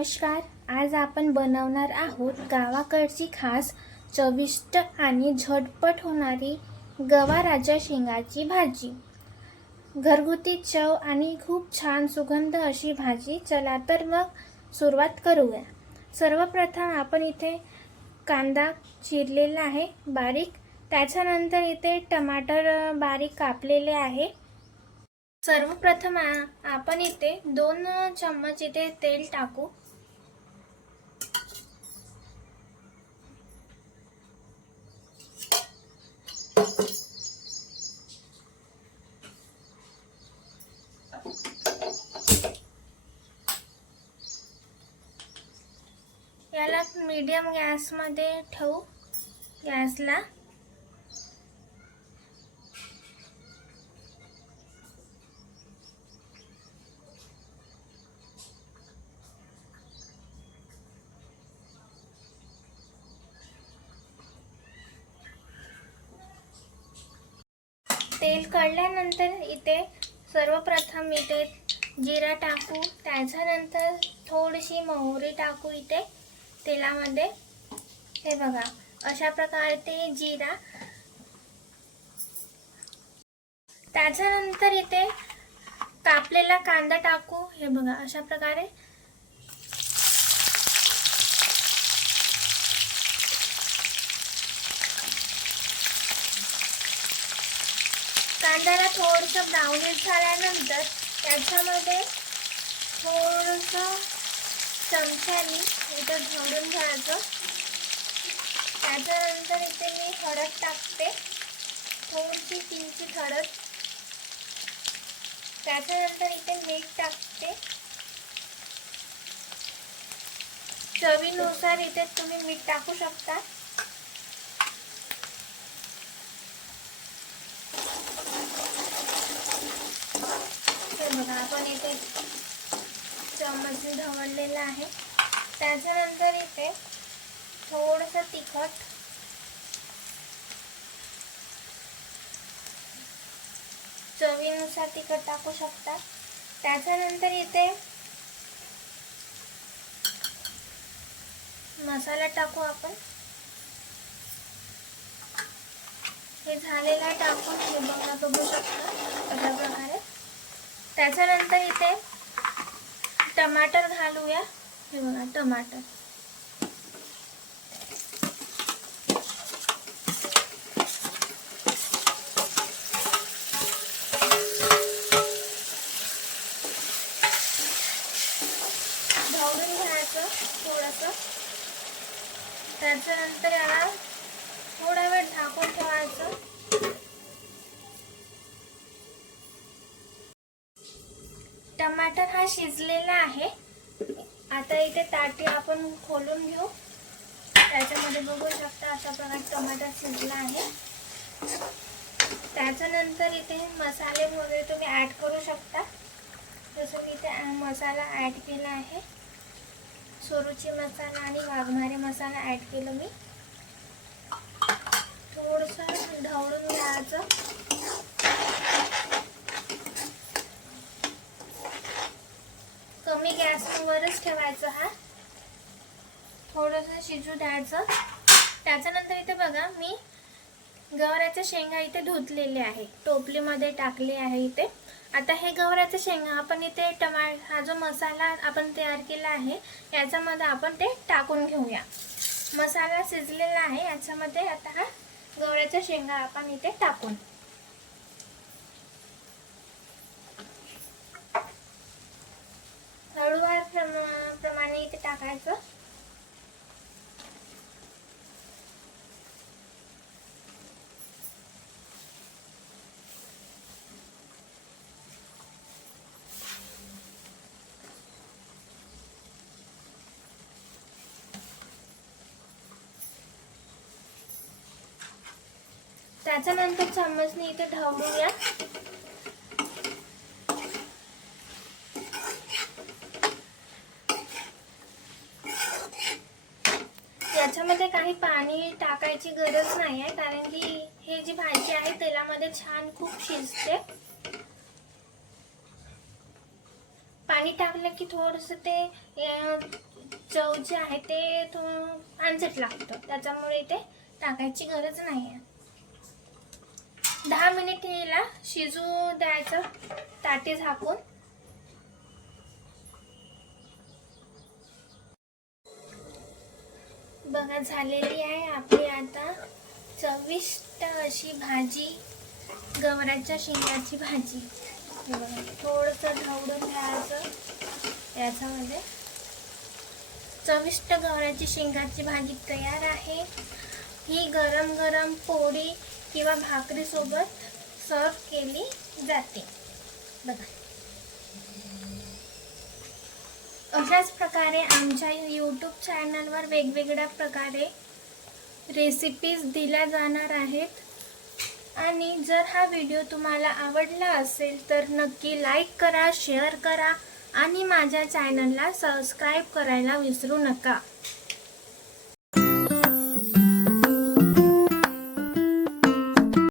नमस्कार. आज आपण बनवणार आहोत गावाकडची खास चविष्ट आणि झटपट होणारी गवाराच्या शेंगाची भाजी. घरगुती चव आणि खूप छान सुगंध अशी भाजी. चला तर मग सुरुवात करूया. सर्वप्रथम आपण इथे कांदा चिरलेला आहे बारीक. त्याच्यानंतर इथे टमाटर बारीक कापलेले आहे. सर्वप्रथम आपण इथे 2 चम्मच इथे तेल टाकू. याला मीडियम गॅसमध्ये ठेवू. गॅसला तेल कढल्यानंतर इथे सर्वप्रथम इथे जिरा टाकू. त्याच्यानंतर थोडीशी मोहरी टाकू इथे तेलामध्ये. हे बघा अशा प्रकारे ते जिरा. त्याच्यानंतर इथे कापलेला कांदा टाकू. हे बघा अशा प्रकारे. कांद्याला थोडंसं ब्राउनिश झाल्यानंतर त्याच्यामध्ये थोडंसं चमच्याने इथं ढवळून घ्यायचं. त्याच्यानंतर इथे मी हळद टाकते, थोडीशी किंचित हळद. त्याच्यानंतर इथे मीठ टाकते. चवीनुसार इथे तुम्ही मीठ टाकू शकता. बघा आपण इथे चम्मचने ढवळलेला आहे. त्याच्यानंतर इथे थोडंसं तिखट, चवीनुसार तिखट टाकू शकता. त्याच्यानंतर इथे मसाला टाकू आपण. हे झालेला टाकून हे बघा बघू शकता अशा प्रकारे. त्याच्यानंतर इथे टमाटर घालूया. हे बघा टमाटर. ढवळून घ्यायचं थोडंसं. त्याच्यानंतर याला थोडा वेळ झाकून ठेवायचं. टमाटर हा शिजलेला आहे. आता इथे ताटी आपण खोलून घेऊ. त्याच्यामध्ये बघू शकता अशा प्रकारे टमाटर शिजला आहे. त्याच्यानंतर इथे मसाले वगैरे तुम्ही ॲड करू शकता. जसं मी इथे मसाला ॲड केला आहे. सुरुची मसाला आणि वाघमारे मसाला ॲड केलं मी. थोडंसं ढवळून घ्यायचं. कमी गॅसवरच ठेवायचं. हा थोडंसं शिजू द्यायचं. त्याच्यानंतर इथे बघा मी गवाराच्या शेंगा इथे धुतलेले आहे, टोपलीमध्ये टाकले आहे इथे. आता हे गवाराच्या शेंगा आपण इथे हा जो मसाला आपण तयार केला आहे याच्यामध्ये आपण ते टाकून घेऊया. मसाला शिजलेला आहे याच्यामध्ये. आता हा गवाराच्या शेंगा आपण इथे टाकून हळूवार प्रमाणे इथे टाकायचं. त्याच्यानंतर चम्मचने इथे ढवळूया. याच्यामध्ये काही पाणी टाकायची गरज नाही आहे, कारण की हे जी भाजी आहे तेलामध्ये छान खूप शिजते. पाणी टाकलं की थोडंसं ते चव जे आहे ते थोडं आंबट लागतं, त्याच्यामुळे इथे टाकायची गरज नाही आहे. 10 मिनिट याला शिजू द्यायचं ताटे झाकून. बघा झालेली आहे आपली आता चविष्ट अशी भाजी, गवाराच्या शेंगाची भाजी. हे बघा थोडंसं ढवळून घ्यायचं याच्यामध्ये. चविष्ट गवाराची शेंगाची भाजी तयार आहे. ही गरम गरम पोळी किंवा भाकरीसोबत सर्व केली जाते. बघा अशाच प्रकारे आमच्या यूट्यूब चॅनलवर वेगवेगळ्या प्रकारे रेसिपीज दिल्या जाणार आहेत. आणि जर हा व्हिडिओ तुम्हाला आवडला असेल तर नक्की लाईक करा, शेअर करा आणि माझ्या चॅनलला सबस्क्राईब करायला विसरू नका.